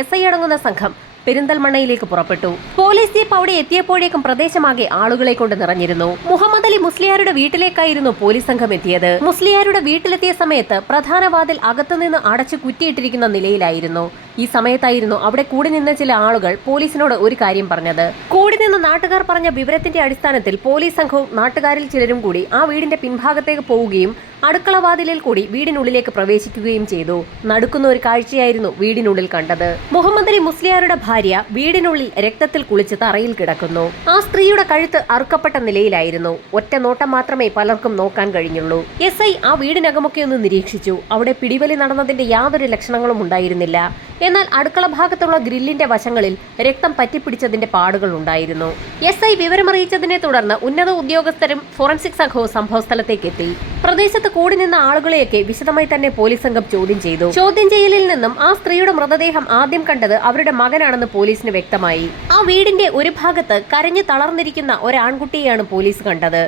S I അടങ്ങുന്ന സംഘം പെരിന്തൽമണ്ണയിലേക്ക് പുറപ്പെട്ടു. പോലീസ് ജീപ്പ് അവിടെ എത്തിയപ്പോഴേക്കും പ്രദേശമാകെ ആളുകളെ കൊണ്ട് നിറഞ്ഞിരുന്നു. മുഹമ്മദ് അലി മുസ്ലിയാരുടെ വീട്ടിലേക്കായിരുന്നു പോലീസ് സംഘം എത്തിയത്. മുസ്ലിയാരുടെ വീട്ടിലെത്തിയ സമയത്ത് പ്രധാന വാതിൽ അകത്തുനിന്ന് അടച്ചു കുറ്റിയിട്ടിരിക്കുന്ന നിലയിലായിരുന്നു. ഈ സമയത്തായിരുന്നു അവിടെ കൂടി നിന്ന ചില ആളുകൾ പോലീസിനോട് ഒരു കാര്യം പറഞ്ഞത്. കൂടി നിന്ന് നാട്ടുകാർ പറഞ്ഞ വിവരത്തിന്റെ അടിസ്ഥാനത്തിൽ പോലീസ് സംഘവും നാട്ടുകാരിൽ ചിലരും കൂടി ആ വീടിന്റെ പിൻഭാഗത്തേക്ക് പോവുകയും അടുക്കള വാതിലിൽ കൂടി വീടിനുള്ളിലേക്ക് പ്രവേശിക്കുകയും ചെയ്തു. നടുക്കുന്ന ഒരു കാഴ്ചയായിരുന്നു വീടിനുള്ളിൽ കണ്ടത്. മുഹമ്മദ് അലി മുസ്ലിയാരുടെ ഭാര്യ വീടിനുള്ളിൽ രക്തത്തിൽ കുളിച്ച് തറയിൽ കിടക്കുന്നു. ആ സ്ത്രീയുടെ കഴുത്ത് അറുക്കപ്പെട്ട നിലയിലായിരുന്നു. ഒറ്റ നോട്ടം മാത്രമേ പലർക്കും നോക്കാൻ കഴിഞ്ഞുള്ളൂ. എസ് ഐ ആ വീടിനകമൊക്കെ ഒന്ന് നിരീക്ഷിച്ചു. അവിടെ പിടിവലി നടന്നതിന്റെ യാതൊരു ലക്ഷണങ്ങളും ഉണ്ടായിരുന്നില്ല. എന്നാൽ അടുക്കള ഭാഗത്തുള്ള ഗ്രില്ലിന്റെ വശങ്ങളിൽ രക്തം പറ്റിപ്പിടിച്ചതിന്റെ പാടുകൾ ഉണ്ടായിരുന്നു. എസ് ഐ വിവരമറിയിച്ചതിനെ തുടർന്ന് ഉന്നത ഉദ്യോഗസ്ഥരും ഫോറൻസിക് സംഘവും സംഭവസ്ഥലത്തേക്ക് എത്തി. പ്രദേശത്ത് കൂടി നിന്ന ആളുകളെയൊക്കെ വിശദമായി തന്നെ പോലീസ് സംഘം ചോദ്യം ചെയ്തു. ചോദ്യം ചെയ്യലിൽ നിന്നും ആ സ്ത്രീയുടെ മൃതദേഹം ആദ്യം കണ്ടത് അവരുടെ മകനാണെന്ന് പോലീസിന് വ്യക്തമായി. ആ വീടിന്റെ ഒരു ഭാഗത്ത് കരഞ്ഞു തളർന്നിരിക്കുന്ന ഒരാൺകുട്ടിയെയാണ് പോലീസ് കണ്ടത്.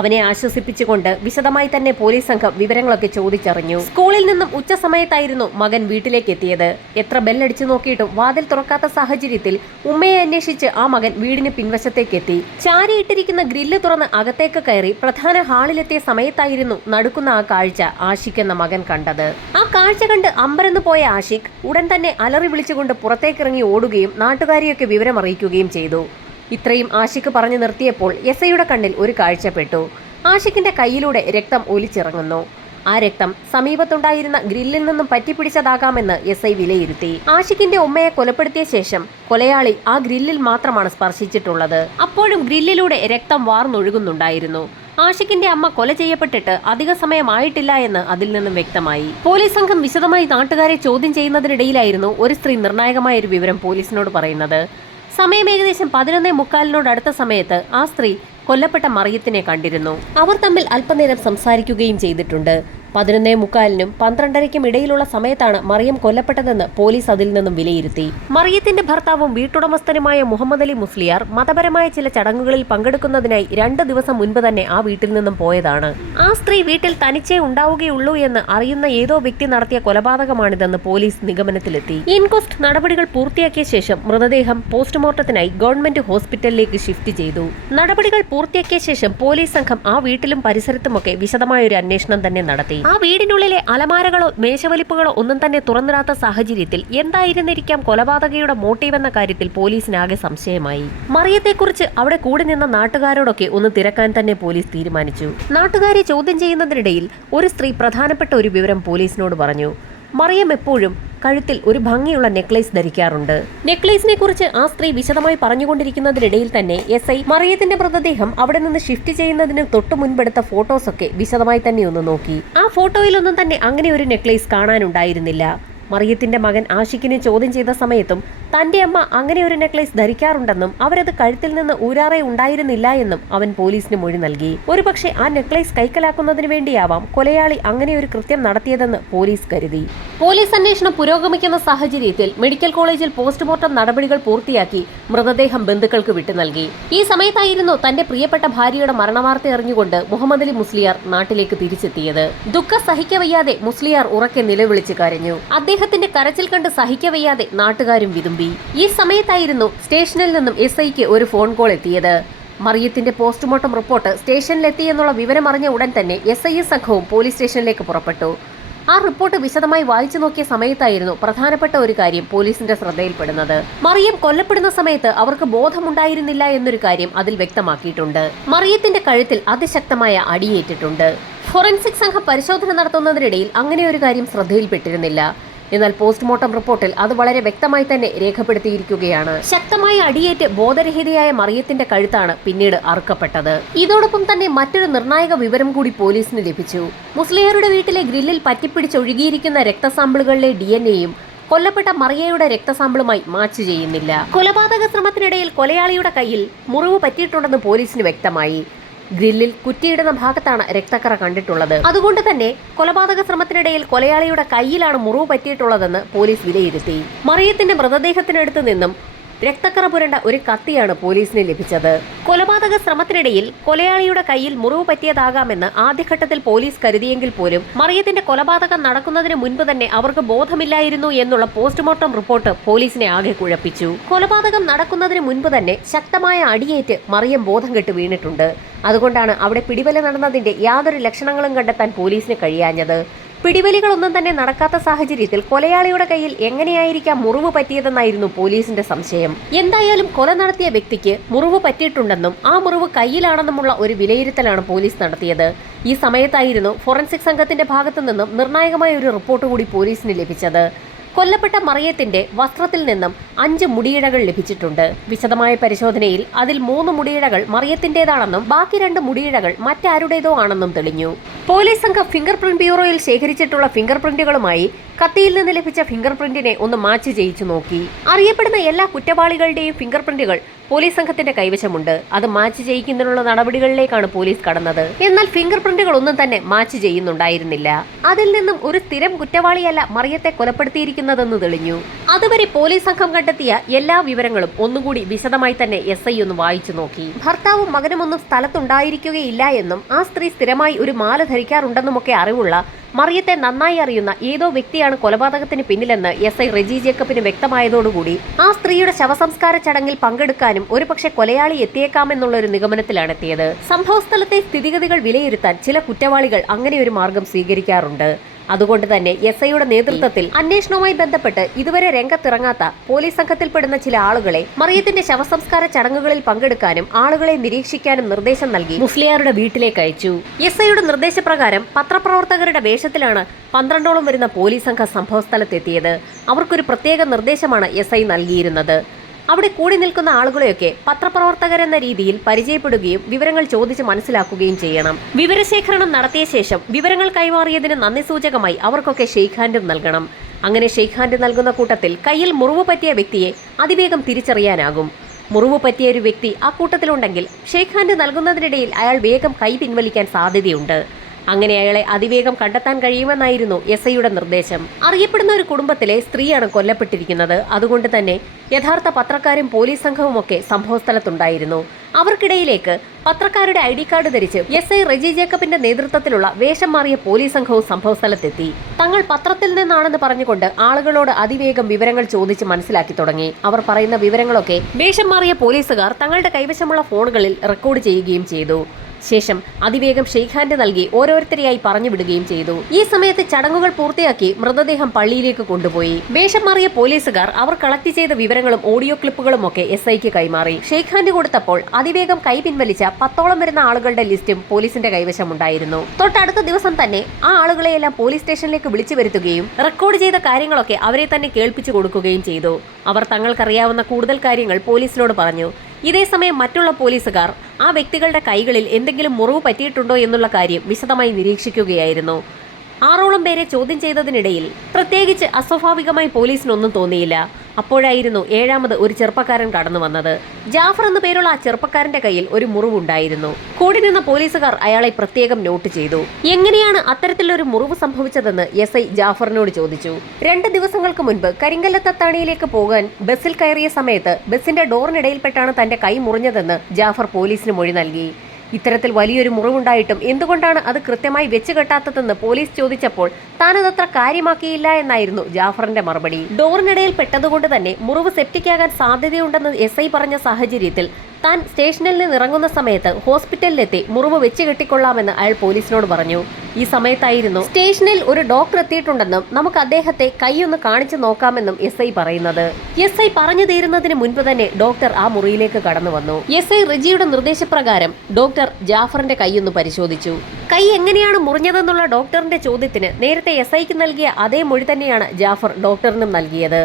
അവനെ ആശ്വസിപ്പിച്ചുകൊണ്ട് വിശദമായി തന്നെ പോലീസ് സംഘം വിവരങ്ങളൊക്കെ ചോദിച്ചറിഞ്ഞു. സ്കൂളിൽ നിന്നും ഉച്ച സമയത്തായിരുന്നു മകൻ വീട്ടിലേക്ക് എത്തിയത്. എത്ര ബെല്ലടിച്ചു നോക്കിയിട്ടും വാതിൽ തുറക്കാത്ത സാഹചര്യത്തിൽ ഉമ്മയെ അന്വേഷിച്ച് ആ മകൻ വീടിന് പിൻവശത്തേക്ക് എത്തി. ചാരിയിട്ടിരിക്കുന്ന ഗ്രില്ല് തുറന്ന് അകത്തേക്ക് കയറി പ്രധാന ഹാളിലെത്തിയ സമയത്തായിരുന്നു നടുക്കുന്ന ആ കാഴ്ച ആഷിഖ് എന്ന മകൻ കണ്ടത്. ആ കാഴ്ച കണ്ട് അമ്പരന്ന് പോയ ആഷിഖ് ഉടൻ തന്നെ അലറി വിളിച്ചുകൊണ്ട് പുറത്തേക്കിറങ്ങി ഓടുകയും നാട്ടുകാരെയൊക്കെ വിവരമറിയിക്കുകയും ചെയ്തു. ഇത്രയും ആഷിഖ് പറഞ്ഞു നിർത്തിയപ്പോൾ എസ് ഐയുടെ കണ്ണിൽ ഒരു കാഴ്ചപ്പെട്ടു. ആഷിഖിന്റെ കയ്യിലൂടെ രക്തം ഒലിച്ചിറങ്ങുന്നു. ആ രക്തം സമീപത്തുണ്ടായിരുന്ന ഗ്രില്ലിൽ നിന്നും പറ്റിപ്പിടിച്ചതാകാമെന്ന് എസ് ഐ വിലയിരുത്തി. ആഷിഖിന്റെ ഉമ്മയെ കൊലപ്പെടുത്തിയ ശേഷം കൊലയാളി ആ ഗ്രില്ലിൽ മാത്രമാണ് സ്പർശിച്ചിട്ടുള്ളത്. അപ്പോഴും ഗ്രില്ലിലൂടെ രക്തം വാർന്നൊഴുകുന്നുണ്ടായിരുന്നു. ആഷിഖിന്റെ അമ്മ കൊല ചെയ്യപ്പെട്ടിട്ട് അധിക സമയമായിട്ടില്ല എന്ന് അതിൽ നിന്നും വ്യക്തമായി. പോലീസ് സംഘം വിശദമായി നാട്ടുകാരെ ചോദ്യം ചെയ്യുന്നതിനിടയിലായിരുന്നു ഒരു സ്ത്രീ നിർണായകമായ ഒരു വിവരം പോലീസിനോട് പറയുന്നത്. സമയം ഏകദേശം 11:45 അടുത്ത സമയത്ത് ആ സ്ത്രീ കൊല്ലപ്പെട്ട മറിയത്തിനെ കണ്ടിരുന്നു. അവർ തമ്മിൽ അല്പനേരം സംസാരിക്കുകയും ചെയ്തിട്ടുണ്ട്. 11:45 12:30 ഇടയിലുള്ള സമയത്താണ് മറിയം കൊല്ലപ്പെട്ടതെന്ന് പോലീസ് അതിൽ നിന്നും വിലയിരുത്തി. മറിയത്തിന്റെ ഭർത്താവും വീട്ടുടമസ്ഥനുമായ മുഹമ്മദ് അലി മുസ്ലിയാർ മതപരമായ ചില ചടങ്ങുകളിൽ പങ്കെടുക്കുന്നതിനായി 2 ദിവസം മുൻപ് തന്നെ ആ വീട്ടിൽ നിന്നും പോയതാണ്. ആ സ്ത്രീ വീട്ടിൽ തനിച്ചേ ഉണ്ടാവുകയുള്ളൂ എന്ന് അറിയുന്ന ഏതോ വ്യക്തി നടത്തിയ കൊലപാതകമാണിതെന്ന് പോലീസ് നിഗമനത്തിലെത്തി. ഇൻക്വസ്റ്റ് നടപടികൾ പൂർത്തിയാക്കിയ ശേഷം മൃതദേഹം പോസ്റ്റ്മോർട്ടത്തിനായി ഗവൺമെന്റ് ഹോസ്പിറ്റലിലേക്ക് ഷിഫ്റ്റ് ചെയ്തു. നടപടികൾ പൂർത്തിയാക്കിയ ശേഷം പോലീസ് സംഘം ആ വീട്ടിലും പരിസരത്തുമൊക്കെ വിശദമായ ഒരു അന്വേഷണം തന്നെ നടത്തി. ആ വീടിനുള്ളിലെ അലമാരകളോ മേശവലിപ്പുകളോ ഒന്നും തന്നെ തുറന്നിടാത്ത സാഹചര്യത്തിൽ എന്തായിരുന്നിരിക്കാം കൊലപാതകയുടെ മോട്ടീവ് എന്ന കാര്യത്തിൽ പോലീസിനാകെ സംശയമായി. മറിയത്തെക്കുറിച്ച് അവിടെ കൂടി നിന്ന നാട്ടുകാരോടൊക്കെ ഒന്ന് തിരക്കാൻ തന്നെ പോലീസ് തീരുമാനിച്ചു. നാട്ടുകാരെ ചോദ്യം ചെയ്യുന്നതിനിടയിൽ ഒരു സ്ത്രീ പ്രധാനപ്പെട്ട ഒരു വിവരം പോലീസിനോട് പറഞ്ഞു. മറിയം എപ്പോഴും കഴുത്തിൽ ഒരു ഭംഗിയുള്ള നെക്ലേസ് ധരിക്കാറുണ്ട്. നെക്ലേസിനെ കുറിച്ച് ആ സ്ത്രീ വിശദമായി പറഞ്ഞുകൊണ്ടിരിക്കുന്നതിനിടയിൽ തന്നെ എസ് ഐ മറിയത്തിന്റെ മൃതദേഹം അവിടെ നിന്ന് ഷിഫ്റ്റ് ചെയ്യുന്നതിന് തൊട്ടു മുൻപെടുത്ത ഫോട്ടോസൊക്കെ വിശദമായി തന്നെ ഒന്ന് നോക്കി. ആ ഫോട്ടോയിലൊന്നും തന്നെ അങ്ങനെ ഒരു നെക്ലേസ് കാണാനുണ്ടായിരുന്നില്ല. മറിയത്തിന്റെ മകൻ ആഷിഖിനെ ചോദ്യം ചെയ്ത സമയത്തും തന്റെ അമ്മ അങ്ങനെ ഒരു നെക്ലേസ് ധരിക്കാറുണ്ടെന്നും അവരത് കഴുത്തിൽ നിന്ന് ഊരാറെ ഉണ്ടായിരുന്നില്ല എന്നും അവൻ പോലീസിന് മൊഴി നൽകി. ഒരുപക്ഷെ ആ നെക്ലേസ് കൈക്കലാക്കുന്നതിന് വേണ്ടിയാവാം കൊലയാളി അങ്ങനെ ഒരു കൃത്യം നടത്തിയതെന്ന് പോലീസ് കരുതി. പോലീസ് അന്വേഷണം പുരോഗമിക്കുന്ന സാഹചര്യത്തിൽ മെഡിക്കൽ കോളേജിൽ പോസ്റ്റ്മോർട്ടം നടപടികൾ പൂർത്തിയാക്കി മൃതദേഹം ബന്ധുക്കൾക്ക് വിട്ടു നൽകി. ഈ സമയത്തായിരുന്നു തന്റെ പ്രിയപ്പെട്ട ഭാര്യയുടെ മരണവാർത്ത അറിഞ്ഞുകൊണ്ട് മുഹമ്മദ് അലി മുസ്ലിയാർ നാട്ടിലേക്ക് തിരിച്ചെത്തിയത്. ദുഃഖം സഹിക്കവയ്യാതെ മുസ്ലിയാർ ഉറക്കെ നിലവിളിച്ച് കരഞ്ഞു. അദ്ദേഹത്തിന്റെ കരച്ചിൽ കണ്ട് സഹിക്കവയ്യാതെ നാട്ടുകാരും വിതുമ്പി. ഈ സമയത്തായിരുന്നു സ്റ്റേഷനിൽ നിന്നും എസ് ഐക്ക് ഒരു ഫോൺ കോൾ എത്തിയത്. മറിയത്തിന്റെ പോസ്റ്റ്മോർട്ടം റിപ്പോർട്ട് സ്റ്റേഷനിലെത്തി എന്നുള്ള വിവരം അറിഞ്ഞ ഉടൻ തന്നെ എസ് ഐ സംഘവും പോലീസ് സ്റ്റേഷനിലേക്ക് പുറപ്പെട്ടു. ആ റിപ്പോർട്ട് വിശദമായി വായിച്ചു നോക്കിയ സമയത്തായിരുന്നു പ്രധാനപ്പെട്ട ഒരു കാര്യം പോലീസിന്റെ ശ്രദ്ധയിൽപ്പെടുന്നത്. മറിയം കൊല്ലപ്പെടുന്ന സമയത്ത് അവർക്ക് ബോധമുണ്ടായിരുന്നില്ല എന്നൊരു കാര്യം അതിൽ വ്യക്തമാക്കിയിട്ടുണ്ട്. മറിയത്തിന്റെ കഴുത്തിൽ അതിശക്തമായ അടിയേറ്റിട്ടുണ്ട്. ഫോറൻസിക് സംഘം പരിശോധന നടത്തുന്നതിനിടയിൽ അങ്ങനെ ഒരു കാര്യം ശ്രദ്ധയിൽപ്പെട്ടിരുന്നില്ല. എന്നാൽ പോസ്റ്റ്മോർട്ടം റിപ്പോർട്ടിൽ അത് വളരെ വ്യക്തമായി തന്നെ രേഖപ്പെടുത്തിയിരിക്കുകയാണ്. ശക്തമായ അടിയേറ്റ് ബോധരഹിതയായ മറിയത്തിന്റെ കഴുത്താണ് പിന്നീട് അറുക്കപ്പെട്ടത്. ഇതോടൊപ്പം തന്നെ മറ്റൊരു നിർണായക വിവരം കൂടി പോലീസിന് ലഭിച്ചു. മുസ്ലിയാരുടെ വീട്ടിലെ ഗ്രില്ലിൽ പറ്റിപ്പിടിച്ചൊഴുകിയിരിക്കുന്ന രക്തസാമ്പിളുകളിലെ DNA-യും കൊല്ലപ്പെട്ട മറിയയുടെ രക്തസാമ്പിളുമായി മാച്ച് ചെയ്യുന്നില്ല. കൊലപാതക ശ്രമത്തിനിടയിൽ കൊലയാളിയുടെ കയ്യിൽ മുറിവ് പറ്റിയിട്ടുണ്ടെന്ന് പോലീസിന് വ്യക്തമായി. ഗ്രില്ലിൽ കുറ്റിയിടുന്ന ഭാഗത്താണ് രക്തക്കറ കണ്ടിട്ടുള്ളത്. അതുകൊണ്ട് തന്നെ കൊലപാതക ശ്രമത്തിനിടയിൽ കൊലയാളിയുടെ കയ്യിലാണ് മുറിവ് പറ്റിയിട്ടുള്ളതെന്ന് പോലീസ് വിലയിരുത്തി. മറിയത്തിന്റെ മൃതദേഹത്തിനടുത്ത് നിന്നും രക്തക്കറ പുരണ്ട ഒരു കത്തിയാണ് പോലീസിന് ലഭിച്ചത്. കൊലപാതക ശ്രമത്തിനിടയിൽ കൊലയാളിയുടെ കയ്യിൽ മുറിവ് പറ്റിയതാകാമെന്ന് ആദ്യഘട്ടത്തിൽ പോലീസ് കരുതിയെങ്കിൽ പോലും മറിയത്തിന്റെ കൊലപാതകം നടക്കുന്നതിന് മുൻപ് തന്നെ അവർക്ക് ബോധമില്ലായിരുന്നു എന്നുള്ള പോസ്റ്റ്മോർട്ടം റിപ്പോർട്ട് പോലീസിനെ ആകെ കുഴപ്പിച്ചു. കൊലപാതകം നടക്കുന്നതിന് മുൻപ് തന്നെ ശക്തമായ അടിയേറ്റ് മറിയം ബോധം കെട്ട് വീണിട്ടുണ്ട്. അതുകൊണ്ടാണ് അവിടെ പിടിവലി നടന്നതിന്റെ യാതൊരു ലക്ഷണങ്ങളും കണ്ടെത്താൻ പോലീസിന് കഴിയാഞ്ഞത്. പിടിവലികളൊന്നും തന്നെ നടക്കാത്ത സാഹചര്യത്തിൽ കൊലയാളിയുടെ കയ്യിൽ എങ്ങനെയായിരിക്കാം മുറിവ് പറ്റിയതെന്നായിരുന്നു പോലീസിന്റെ സംശയം. എന്തായാലും കൊല നടത്തിയ വ്യക്തിക്ക് മുറിവ് പറ്റിയിട്ടുണ്ടെന്നും ആ മുറിവ് കയ്യിലാണെന്നുമുള്ള ഒരു വിലയിരുത്തലാണ് പോലീസ് നടത്തിയത്. ഈ സമയത്തായിരുന്നു ഫോറൻസിക് സംഘത്തിന്റെ ഭാഗത്തു നിന്നും നിർണായകമായ ഒരു റിപ്പോർട്ട് കൂടി പോലീസിന് ലഭിച്ചത്. കൊല്ലപ്പെട്ട മറിയത്തിന്റെ വസ്ത്രത്തിൽ നിന്നും 5 മുടിയിഴകൾ ലഭിച്ചിട്ടുണ്ട്. വിശദമായ പരിശോധനയിൽ അതിൽ 3 മുടിയിഴകൾ മറിയത്തിന്റേതാണെന്നും ബാക്കി 2 മുടിയിഴകൾ മറ്റാരുടേതോ ആണെന്നും തെളിഞ്ഞു. പോലീസ് സംഘം ഫിംഗർ പ്രിന്റ് ബ്യൂറോയിൽ ശേഖരിച്ചിട്ടുള്ള ഫിംഗർ പ്രിന്റുകളുമായി കത്തിയിൽ നിന്ന് ലഭിച്ച ഫിംഗർ പ്രിന്റിനെ ഒന്ന് മാച്ച് ചെയ്യിച്ചു നോക്കി. അറിയപ്പെടുന്ന എല്ലാ കുറ്റവാളികളുടെയും ഫിംഗർ പ്രിന്റുകൾ പോലീസ് സംഘത്തിന്റെ കൈവശമുണ്ട്. അത് മാച്ച് ചെയ്യിക്കുന്നതിനുള്ള നടപടികളിലേക്കാണ് പോലീസ് കടന്നത്. എന്നാൽ ഫിംഗർ പ്രിന്റുകൾ ഒന്നും തന്നെ മാച്ച് ചെയ്യുന്നുണ്ടായിരുന്നില്ല. അതിൽ നിന്നും ഒരു സ്ഥിരം കുറ്റവാളിയല്ല മറിയത്തെ കൊലപ്പെടുത്തിയിരിക്കുന്നതെന്ന് തെളിഞ്ഞു. അതുവരെ പോലീസ് സംഘം കണ്ടെത്തിയ എല്ലാ വിവരങ്ങളും ഒന്നുകൂടി വിശദമായി തന്നെ SI ഒന്ന് വായിച്ചു നോക്കി. ഭർത്താവും മകനുമൊന്നും സ്ഥലത്തുണ്ടായിരിക്കുകയില്ല എന്നും ആ സ്ത്രീ സ്ഥിരമായി ഒരു മാല ധരിക്കാറുണ്ടെന്നുമൊക്കെ അറിവുള്ള മറിയത്തെ നന്നായി അറിയുന്ന ഏതോ വ്യക്തിയാണ് കൊലപാതകത്തിന് പിന്നിലെന്ന് SI റെജി ജേക്കബിന് വ്യക്തമായതോടുകൂടി ആ സ്ത്രീയുടെ ശവസംസ്കാര ചടങ്ങിൽ പങ്കെടുക്കാനും ഒരുപക്ഷെ കൊലയാളി എത്തിയേക്കാമെന്നുള്ള ഒരു നിഗമനത്തിലാണ് എത്തിയത്. സംഭവസ്ഥലത്തെ സ്ഥിതിഗതികൾ വിലയിരുത്താൻ ചില കുറ്റവാളികൾ അങ്ങനെ ഒരു മാർഗം സ്വീകരിക്കാറുണ്ട്. അതുകൊണ്ട് തന്നെ SIയുടെ നേതൃത്വത്തിൽ അന്വേഷണവുമായി ബന്ധപ്പെട്ട് ഇതുവരെ രംഗത്തിറങ്ങാത്ത പോലീസ് സംഘത്തിൽപ്പെടുന്ന ചില ആളുകളെ മറിയത്തിന്റെ ശവസംസ്കാര ചടങ്ങുകളിൽ പങ്കെടുക്കാനും ആളുകളെ നിരീക്ഷിക്കാനും നിർദ്ദേശം നൽകി മുസ്ലിയാരുടെ വീട്ടിലേക്ക് അയച്ചു. SIയുടെ നിർദ്ദേശപ്രകാരം പത്രപ്രവർത്തകരുടെ വേഷത്തിലാണ് 12ഓളം വരുന്ന പോലീസ് സംഘം സംഭവസ്ഥലത്തെത്തിയത്. അവർക്കൊരു പ്രത്യേക നിർദ്ദേശമാണ് SI നൽകിയിരുന്നത്. അവിടെ കൂടി നിൽക്കുന്ന ആളുകളെയൊക്കെ പത്രപ്രവർത്തകരെന്ന രീതിയിൽ പരിചയപ്പെടുകയും വിവരങ്ങൾ ചോദിച്ച് മനസ്സിലാക്കുകയും ചെയ്യണം. വിവരശേഖരണം നടത്തിയ ശേഷം വിവരങ്ങൾ കൈമാറിയതിന് നന്ദി സൂചകമായി അവർക്കൊക്കെ ഷെയ്ക്ക് ഹാൻഡും നൽകണം. അങ്ങനെ ഷെയ്ക്ക് ഹാൻഡ് നൽകുന്ന കൂട്ടത്തിൽ കയ്യിൽ മുറിവ് പറ്റിയ വ്യക്തിയെ അതിവേഗം തിരിച്ചറിയാനാകും. മുറിവ് പറ്റിയ ഒരു വ്യക്തി ആ കൂട്ടത്തിലുണ്ടെങ്കിൽ ഷെയ്ക്ക് ഹാൻഡ് നൽകുന്നതിനിടയിൽ അയാൾ വേഗം കൈ പിൻവലിക്കാൻ സാധ്യതയുണ്ട്. അങ്ങനെ അയാളെ അതിവേഗം കണ്ടെത്താൻ കഴിയുമെന്നായിരുന്നു SIയുടെ നിർദ്ദേശം. അറിയപ്പെടുന്ന ഒരു കുടുംബത്തിലെ സ്ത്രീയാണ് കൊല്ലപ്പെട്ടിരിക്കുന്നത്. അതുകൊണ്ട് തന്നെ യഥാർത്ഥ പത്രക്കാരും പോലീസ് സംഘവുമൊക്കെ സംഭവസ്ഥലത്തുണ്ടായിരുന്നു. അവർക്കിടയിലേക്ക് പത്രക്കാരുടെ ID കാർഡ് ധരിച്ച് SI റെജി ജേക്കബിന്റെ നേതൃത്വത്തിലുള്ള വേഷം മാറിയ പോലീസ് സംഘവും സംഭവസ്ഥലത്തെത്തി. തങ്ങൾ പത്രത്തിൽ നിന്നാണെന്ന് പറഞ്ഞുകൊണ്ട് ആളുകളോട് അതിവേഗം വിവരങ്ങൾ ചോദിച്ച് മനസ്സിലാക്കി തുടങ്ങി. അവർ പറയുന്ന വിവരങ്ങളൊക്കെ വേഷം മാറിയ പോലീസുകാർ തങ്ങളുടെ കൈവശമുള്ള ഫോണുകളിൽ റെക്കോർഡ് ചെയ്യുകയും ചെയ്തു. ശേഷം അതിവേഗം ഷെയ്ക്ക് ഹാൻഡ് നൽകി ഓരോരുത്തരെയായി പറഞ്ഞു വിടുകയും ചെയ്തു. ഈ സമയത്ത് ചടങ്ങുകൾ പൂർത്തിയാക്കി മൃതദേഹം പള്ളിയിലേക്ക് കൊണ്ടുപോയി. വേഷം മാറിയ പോലീസുകാർ അവർ കളക്ട് ചെയ്ത വിവരങ്ങളും ഓഡിയോ ക്ലിപ്പുകളും ഒക്കെ SIക്ക് കൈമാറി. ഷെയ്ക്ക് ഹാൻഡ് കൊടുത്തപ്പോൾ അതിവേഗം കൈ പിൻവലിച്ച 10ഓളം വരുന്ന ആളുകളുടെ ലിസ്റ്റും പോലീസിന്റെ കൈവശമുണ്ടായിരുന്നു. തൊട്ടടുത്ത ദിവസം തന്നെ ആ ആളുകളെയെല്ലാം പോലീസ് സ്റ്റേഷനിലേക്ക് വിളിച്ചു വരുത്തുകയും റെക്കോർഡ് ചെയ്ത കാര്യങ്ങളൊക്കെ അവരെ തന്നെ കേൾപ്പിച്ചു കൊടുക്കുകയും ചെയ്തു. അവർ തങ്ങൾക്കറിയാവുന്ന കൂടുതൽ കാര്യങ്ങൾ പോലീസിനോട് പറഞ്ഞു. ഇതേസമയം മറ്റുള്ള പോലീസുകാർ ആ വ്യക്തികളുടെ കൈകളിൽ എന്തെങ്കിലും മുറിവ് പറ്റിയിട്ടുണ്ടോ എന്നുള്ള കാര്യം വിശദമായി നിരീക്ഷിക്കുകയായിരുന്നു. 6ഓളം പേരെ ചോദ്യം ചെയ്തതിനിടയിൽ പ്രത്യേകിച്ച് അസ്വാഭാവികമായി പോലീസിനൊന്നും തോന്നിയില്ല. അപ്പോഴായിരുന്നു 7ാമത് ഒരു ചെറുപ്പക്കാരൻ കടന്നു വന്നത്. ജാഫർ എന്നു പേരുള്ള ആ ചെറുപ്പക്കാരന്റെ കയ്യിൽ ഒരു മുറിവുണ്ടായിരുന്നു. കൂടി നിന്ന പോലീസുകാർ അയാളെ പ്രത്യേകം നോട്ട് ചെയ്തു. എങ്ങനെയാണ് അത്തരത്തിലൊരു മുറിവ് സംഭവിച്ചതെന്ന് SI ജാഫറിനോട് ചോദിച്ചു. 2 ദിവസങ്ങൾക്ക് മുൻപ് കരിങ്കല്ലത്തത്താണിയിലേക്ക് പോകാൻ ബസ്സിൽ കയറിയ സമയത്ത് ബസ്സിന്റെ ഡോറിനിടയിൽപ്പെട്ടാണ് തന്റെ കൈ മുറിഞ്ഞതെന്ന് ജാഫർ പോലീസിന് മൊഴി നൽകി. ഇത്തരത്തിൽ വലിയൊരു മുറിവുണ്ടായിട്ടും എന്തുകൊണ്ടാണ് അത് കൃത്യമായി വെച്ച് കെട്ടാത്തതെന്ന് പോലീസ് ചോദിച്ചപ്പോൾ താനതത്ര കാര്യമാക്കിയില്ല എന്നായിരുന്നു ജാഫറിന്റെ മറുപടി. ഡോറിനിടയിൽ പെട്ടതുകൊണ്ട് തന്നെ മുറിവ് സെപ്റ്റിക്കാകാൻ സാധ്യതയുണ്ടെന്ന് SI പറഞ്ഞ സാഹചര്യത്തിൽ താൻ സ്റ്റേഷനിൽ നിന്ന് ഇറങ്ങുന്ന സമയത്ത് ഹോസ്പിറ്റലിലെത്തി മുറിവ് വെച്ച് കെട്ടിക്കൊള്ളാമെന്ന് അയാൾ പോലീസിനോട് പറഞ്ഞു. ഈ സമയത്തായിരുന്നു സ്റ്റേഷനിൽ ഒരു ഡോക്ടർ എത്തിയിട്ടുണ്ടെന്നും നമുക്ക് അദ്ദേഹത്തെ കൈയൊന്ന് കാണിച്ചു നോക്കാമെന്നും SI പറയുന്നത്. SI പറഞ്ഞു തീരുന്നതിന് മുൻപ് തന്നെ ഡോക്ടർ ആ മുറിയിലേക്ക് കടന്നു വന്നു. SI റെജിയുടെ നിർദ്ദേശപ്രകാരം ഡോക്ടർ ജാഫറിന്റെ കൈയൊന്ന് പരിശോധിച്ചു. കൈ എങ്ങനെയാണ് മുറിഞ്ഞതെന്നുള്ള ഡോക്ടറിന്റെ ചോദ്യത്തിന് നേരത്തെ SIക്ക് നൽകിയ അതേ മൊഴി തന്നെയാണ് ജാഫർ ഡോക്ടറിനും നൽകിയത്.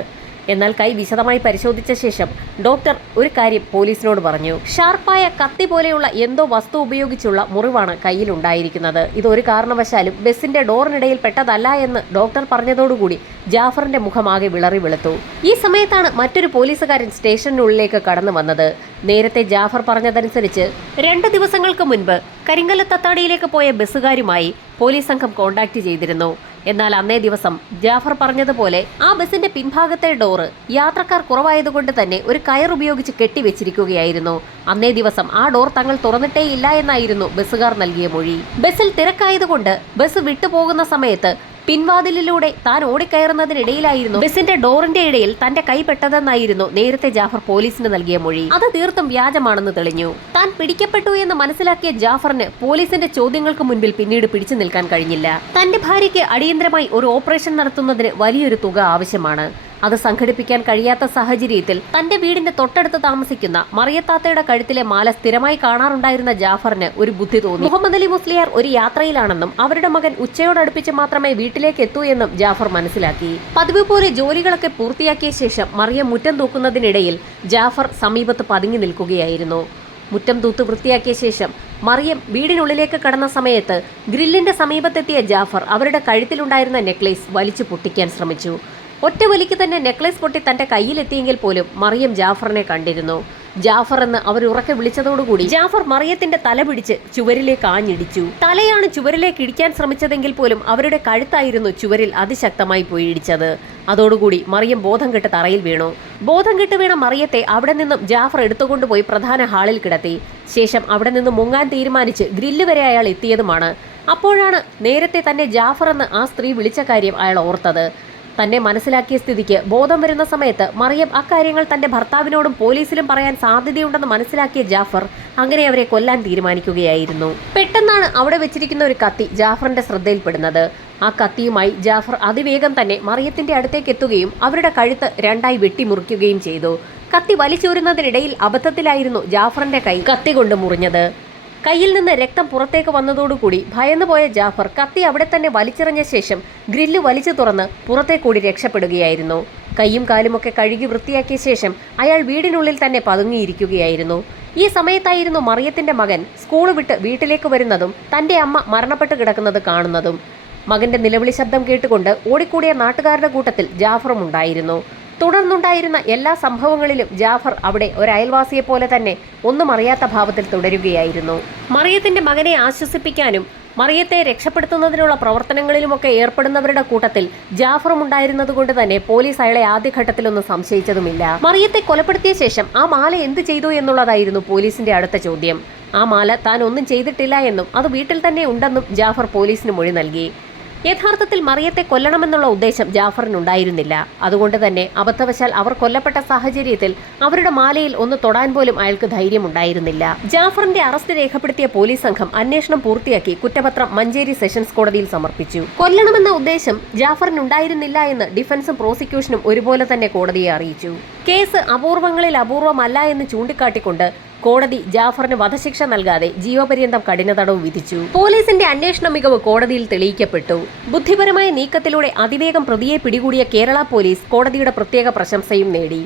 എന്നാൽ കൈ വിശദമായി പരിശോധിച്ച ശേഷം ഡോക്ടർ ഒരു കാര്യം പോലീസിനോട് പറഞ്ഞു. ഷാർപ്പായ കത്തി പോലെയുള്ള എന്തോ വസ്തു ഉപയോഗിച്ചുള്ള മുറിവാണ് കയ്യിലുണ്ടായിരിക്കുന്നത്. ഇതൊരു കാരണവശാലും ബസ്സിന്റെ ഡോറിനിടയിൽ പെട്ടതല്ല എന്ന് ഡോക്ടർ പറഞ്ഞതോടുകൂടി ജാഫറിന്റെ മുഖമാകെ വിളറി വെളുത്തു. ഈ സമയത്താണ് മറ്റൊരു പോലീസുകാരൻ സ്റ്റേഷനുള്ളിലേക്ക് കടന്നു വന്നത്. നേരത്തെ ജാഫർ പറഞ്ഞതനുസരിച്ച് 2 ദിവസങ്ങൾക്ക് മുൻപ് കരിങ്കല്ലത്തത്താടിയിലേക്ക് പോയ ബസ്സുകാരുമായി പോലീസ് സംഘം കോണ്ടാക്ട് ചെയ്തിരുന്നു. എന്നാൽ അന്നേ ദിവസം ജാഫർ പറഞ്ഞതുപോലെ ആ ബസിന്റെ പിൻഭാഗത്തെ ഡോറ് യാത്രക്കാർ കുറവായതുകൊണ്ട് തന്നെ ഒരു കയർ ഉപയോഗിച്ച് കെട്ടിവെച്ചിരിക്കുകയായിരുന്നു. അന്നേ ദിവസം ആ ഡോർ തങ്ങൾ തുറന്നിട്ടേയില്ല എന്നായിരുന്നു ബസ്സുകാർ നൽകിയ മൊഴി. ബസ്സിൽ തിരക്കായതുകൊണ്ട് ബസ് വിട്ടുപോകുന്ന സമയത്ത് പിൻവാതിലിലൂടെ താൻ ഓടിക്കയറുന്നതിനിടയിലായിരുന്നു ബസിന്റെ ഡോറിന്റെ ഇടയിൽ തന്റെ കൈ പെട്ടതെന്നായിരുന്നു നേരത്തെ ജാഫർ പോലീസിന് നൽകിയ മൊഴി. അത് തീർത്തും വ്യാജമാണെന്ന് തെളിഞ്ഞു. താൻ പിടിക്കപ്പെട്ടു എന്ന് മനസ്സിലാക്കിയ ജാഫറിന് പോലീസിന്റെ ചോദ്യങ്ങൾക്ക് മുൻപിൽ പിന്നീട് പിടിച്ചു നിൽക്കാൻ കഴിഞ്ഞില്ല. തന്റെ ഭാര്യയ്ക്ക് അടിയന്തരമായി ഒരു ഓപ്പറേഷൻ നടത്തുന്നതിന് വലിയൊരു തുക ആവശ്യമാണ്. അത് സംഘടിപ്പിക്കാൻ കഴിയാത്ത സാഹചര്യത്തിൽ തന്റെ വീടിന്റെ തൊട്ടടുത്ത് താമസിക്കുന്ന മറിയത്താത്തയുടെ കഴുത്തിലെ മാല സ്ഥിരമായി കാണാറുണ്ടായിരുന്ന ജാഫറിന് ഒരു ബുദ്ധി തോന്നി. മുഹമ്മദ് അലി മുസ്ലിയാർ ഒരു യാത്രയിലാണെന്നും അവരുടെ മകൻ ഉച്ചയോടടുപ്പിച്ച് മാത്രമേ വീട്ടിലേക്ക് എത്തൂ എന്നും ജാഫർ മനസ്സിലാക്കി. പതിവ് പോലെ ജോലികളൊക്കെ പൂർത്തിയാക്കിയ ശേഷം മറിയം മുറ്റം തൂക്കുന്നതിനിടയിൽ ജാഫർ സമീപത്ത് പതുങ്ങി നിൽക്കുകയായിരുന്നു. മുറ്റം തൂത്ത് വൃത്തിയാക്കിയ ശേഷം മറിയം വീടിനുള്ളിലേക്ക് കടന്ന സമയത്ത് ഗ്രില്ലിന്റെ സമീപത്തെത്തിയ ജാഫർ അവരുടെ കഴുത്തിലുണ്ടായിരുന്ന നെക്ലേസ് വലിച്ചു പൊട്ടിക്കാൻ ശ്രമിച്ചു. ഒറ്റ വലിക്ക് തന്നെ നെക്ലേസ് പൊട്ടി തന്റെ കയ്യിലെത്തിയെങ്കിൽ പോലും മറിയം ജാഫറിനെ കണ്ടിരുന്നു. ജാഫർ എന്ന് അവർ ഉറക്കെ വിളിച്ചതോടുകൂടി ജാഫർ മറിയത്തിന്റെ തല പിടിച്ച് ചുവരിലേക്ക് ആഞ്ഞിടിച്ചു. തലയാണ് ചുവരിലേക്ക് ഇടിക്കാൻ ശ്രമിച്ചതെങ്കിൽ പോലും അവരുടെ കഴുത്തായിരുന്നു ചുവരിൽ അതിശക്തമായി പോയി ഇടിച്ചത്. അതോടുകൂടി മറിയം ബോധം കെട്ട് തറയിൽ വീണു. ബോധം കെട്ട് വീണ മറിയത്തെ അവിടെ നിന്നും ജാഫർ എടുത്തുകൊണ്ടുപോയി പ്രധാന ഹാളിൽ കിടത്തി. ശേഷം അവിടെ നിന്ന് മുങ്ങാൻ തീരുമാനിച്ച് ഗ്രില്ല് വരെ അയാൾ എത്തിയതുമാണ്. അപ്പോഴാണ് നേരത്തെ തന്നെ ജാഫർ എന്ന് ആ സ്ത്രീ വിളിച്ച കാര്യം അയാൾ ഓർത്തത്. തന്നെ മനസ്സിലാക്കിയ സ്ഥിതിക്ക് ബോധം വരുന്ന സമയത്ത് മറിയം അക്കാര്യങ്ങൾ തന്റെ ഭർത്താവിനോടും പോലീസിലും പറയാൻ സാധ്യതയുണ്ടെന്ന് മനസ്സിലാക്കിയ ജാഫർ അങ്ങനെ അവരെ കൊല്ലാൻ തീരുമാനിക്കുകയായിരുന്നു. പെട്ടെന്നാണ് അവിടെ വെച്ചിരിക്കുന്ന ഒരു കത്തി ജാഫറിന്റെ ശ്രദ്ധയിൽപ്പെടുന്നത്. ആ കത്തിയുമായി ജാഫർ അതിവേഗം തന്നെ മറിയത്തിന്റെ അടുത്തേക്ക് എത്തുകയും അവരുടെ കഴുത്ത് രണ്ടായി വെട്ടിമുറിക്കുകയും ചെയ്തു. കത്തി വലിച്ചൂരുന്നതിനിടയിൽ അബദ്ധത്തിലായിരുന്നു ജാഫറിന്റെ കൈ കത്തി കൊണ്ട് മുറിഞ്ഞത്. കയ്യിൽ നിന്ന് രക്തം പുറത്തേക്ക് വന്നതോടുകൂടി ഭയന്നുപോയ ജാഫർ കത്തി അവിടെ തന്നെ വലിച്ചെറിഞ്ഞ ശേഷം ഗ്രില്ല് വലിച്ചു തുറന്ന് പുറത്തേക്കൂടി രക്ഷപ്പെടുകയായിരുന്നു. കൈയും കാലുമൊക്കെ കഴുകി വൃത്തിയാക്കിയ ശേഷം അയാൾ വീടിനുള്ളിൽ തന്നെ പതുങ്ങിയിരിക്കുകയായിരുന്നു. ഈ സമയത്തായിരുന്നു മറിയത്തിന്റെ മകൻ സ്കൂൾ വിട്ട് വീട്ടിലേക്ക് വരുന്നതും തന്റെ അമ്മ മരണപ്പെട്ട് കിടക്കുന്നത് കാണുന്നതും. മകന്റെ നിലവിളി ശബ്ദം കേട്ടുകൊണ്ട് ഓടിക്കൂടിയ നാട്ടുകാരുടെ കൂട്ടത്തിൽ ജാഫറും ഉണ്ടായിരുന്നു. തുടർന്നുണ്ടായിരുന്ന എല്ലാ സംഭവങ്ങളിലും ജാഫർ അവിടെ ഒരു അയൽവാസിയെ പോലെ തന്നെ ഒന്നും അറിയാത്ത ഭാവത്തിൽ തുടരുകയായിരുന്നു. മറിയത്തിന്റെ മകനെ ആശ്വസിപ്പിക്കാനും മറിയത്തെ രക്ഷപ്പെടുത്തുന്നതിനുള്ള പ്രവർത്തനങ്ങളിലുമൊക്കെ ഏർപ്പെടുന്നവരുടെ കൂട്ടത്തിൽ ജാഫറും ഉണ്ടായിരുന്നതുകൊണ്ട് തന്നെ പോലീസ് അയാളെ ആദ്യഘട്ടത്തിലൊന്നും സംശയിച്ചതുമില്ല. മറിയത്തെ കൊലപ്പെടുത്തിയ ശേഷം ആ മാല എന്ത് ചെയ്തു എന്നുള്ളതായിരുന്നു പോലീസിന്റെ അടുത്ത ചോദ്യം. ആ മാല താൻ ഒന്നും ചെയ്തിട്ടില്ല എന്നും അത് വീട്ടിൽ തന്നെ ഉണ്ടെന്നും ജാഫർ പോലീസിന് മൊഴി നൽകി. യഥാർത്ഥത്തിൽ മറിയത്തെ കൊല്ലണമെന്നുള്ള ഉദ്ദേശം ജാഫറിനുണ്ടായിരുന്നില്ല. അതുകൊണ്ട് തന്നെ അബദ്ധവശാൽ അവർ കൊല്ലപ്പെട്ട സാഹചര്യത്തിൽ അവരുടെ മാലയിൽ ഒന്ന് തൊടാൻ പോലും അയാൾക്ക് ധൈര്യമുണ്ടായിരുന്നില്ല. ജാഫറിന്റെ അറസ്റ്റ് രേഖപ്പെടുത്തിയ പോലീസ് സംഘം അന്വേഷണം പൂർത്തിയാക്കി കുറ്റപത്രം മഞ്ചേരി സെഷൻസ് കോടതിയിൽ സമർപ്പിച്ചു. കൊല്ലണമെന്ന ഉദ്ദേശം ജാഫറിനുണ്ടായിരുന്നില്ല എന്ന് ഡിഫൻസും പ്രോസിക്യൂഷനും ഒരുപോലെ തന്നെ കോടതിയെ അറിയിച്ചു. കേസ് അപൂർവങ്ങളിൽ അപൂർവമല്ല എന്ന് ചൂണ്ടിക്കാട്ടിക്കൊണ്ട് കോടതി ജാഫറിന് വധശിക്ഷ നൽകാതെ ജീവപര്യന്തം കഠിന തടവ് വിധിച്ചു. പോലീസിന്റെ അന്വേഷണ മികവ് കോടതിയിൽ തെളിയിക്കപ്പെട്ടു. ബുദ്ധിപരമായ നീക്കത്തിലൂടെ അതിവേഗം പ്രതിയെ പിടികൂടിയ കേരള പോലീസ് കോടതിയുടെ പ്രത്യേക പ്രശംസയും നേടി.